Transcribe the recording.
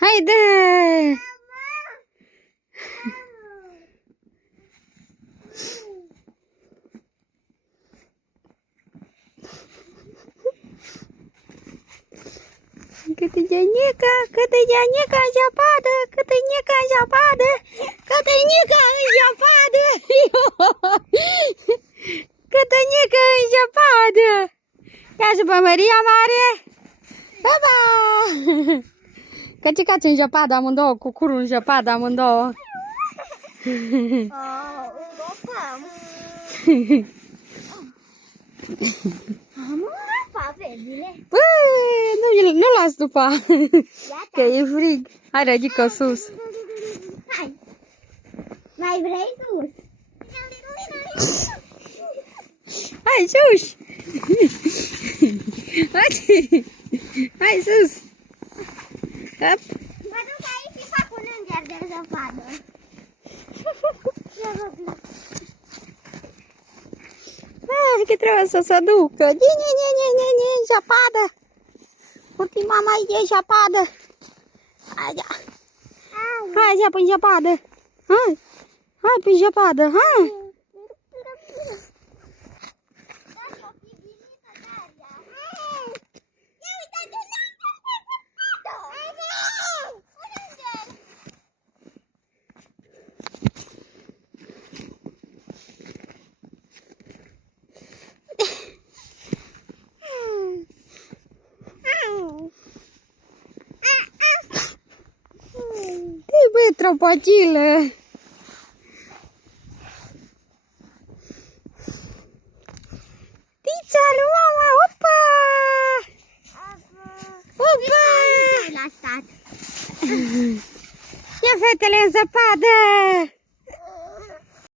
Haide! Câte-i-nica în zăpadă, câte-i-nica în zăpadă, câte-i-nica în zăpadă, câte-i-nica în zăpadă. Ia să pe Maria Mare. Baba! Căcicați în zăpadă amândouă, cu curul în zăpadă amândouă. Păi, nu las după, că e frig. Hai, ridică sus. Hai. Mai vrei sus? Hai, sus. Hai, sus. Hop. Mă duc aici și fac un înger de zăpadă. Că trebuie să se ducă. Zăpadă. Ultima mai e zăpadă. Hai, ia pe zăpadă. Hai pe zăpadă, hai. Băi, tropacile! Tița lui mama, opa! Opa! La stat. Ia fetele în zăpadă!